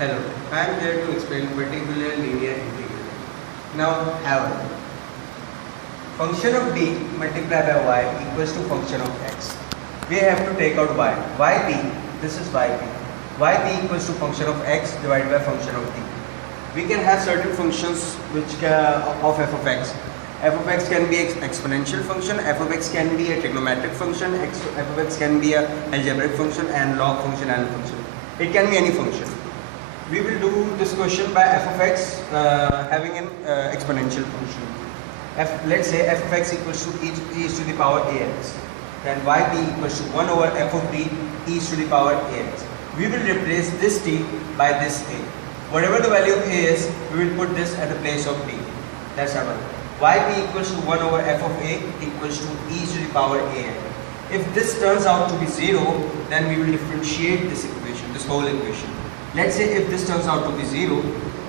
Hello, I am here to explain particular linear integral. Now have a look. Function of d multiplied by y equals to function of x. We have to take out y. yp, this is yp. yp equals to function of x divided by function of d. We can have certain functions which of f of x. F of x can be exponential function, f of x can be a trigonometric function, f of x can be a algebraic function, and log function and function. It can be any function. We will do this question by f of x having an exponential function. Let's say f of x equals to e to the power ax. Then yp equals to 1 over f of d e to the power ax. We will replace this t by this a. Whatever the value of a is, we will put this at the place of d. That's our one. Yp equals to 1 over f of a equals to e to the power an. If this turns out to be 0, then we will differentiate this equation, this whole equation. Let's say if this turns out to be 0,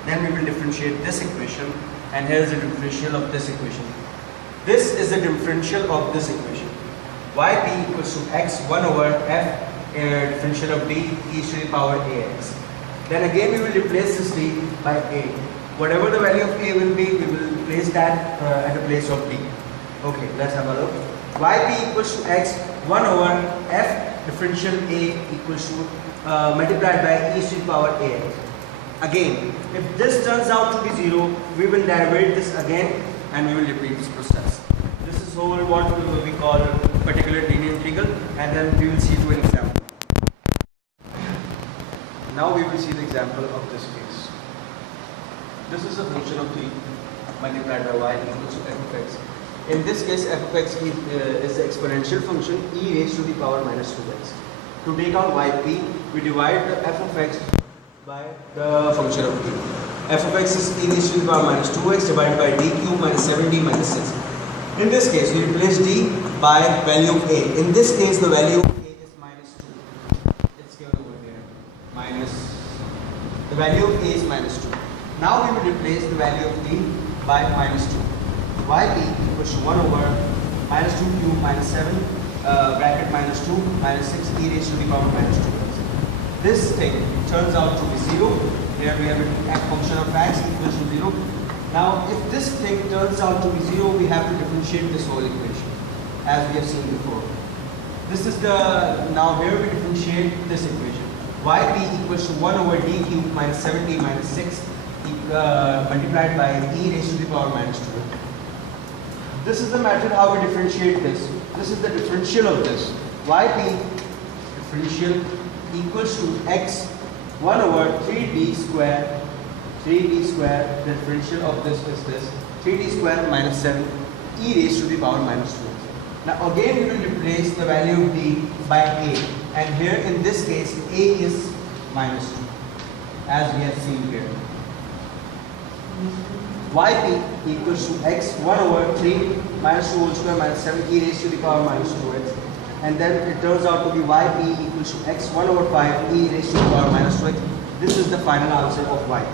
then we will differentiate this equation, and here is the differential of this equation. This is the differential of this equation. Yp equals to x 1 over f differential of d e to the power ax. Then again we will replace this d by a. Whatever the value of a will be, we will place that at the place of d. Okay, let's have a look. Yp equals to x 1 over f differential a equals to multiplied by e to the power ax. Again, if this turns out to be 0, we will derivate this again and we will repeat this process. This is all what we call particular linear integral, and then we will see to an example. Now we will see the example of this case. This is a function of t multiplied by y equals to f of x. In this case, f of x is the exponential function e raised to the power minus 2x. To take out yp, we divide the f of x by the function of t. F of x is e raised to the power minus 2x divided by d cube minus 7d minus 6. In this case, we replace d by value of a. In this case, the value of a is minus 2. It's given over here. The value of a is minus 2. Now we will replace the value of d by minus 2. Yp equals to 1 over minus 2 cube minus 7 bracket minus 2 minus 6 e raised to the power minus 2. This thing turns out to be 0. Here we have a function of x equals to 0. Now if this thing turns out to be 0, we have to differentiate this whole equation as we have seen before. This is the, now here we differentiate this equation. Yp equals to 1 over d cube minus 7d minus 6 multiplied by e raised to the power minus 2. This is the method how we differentiate this. This is the differential of this. Yp differential equals to x 1 over 3d square. 3d square, the differential of this is this. 3d square minus 7 e raised to the power minus 2. Now again we will replace the value of d by a. And here in this case a is minus 2 as we have seen here. Yp equals to x 1 over 3 minus 2 whole square minus 7 e raised to the power minus 2x. And then it turns out to be yp equals to x 1 over 5 e raised to the power minus 2x. This is the final answer of yp.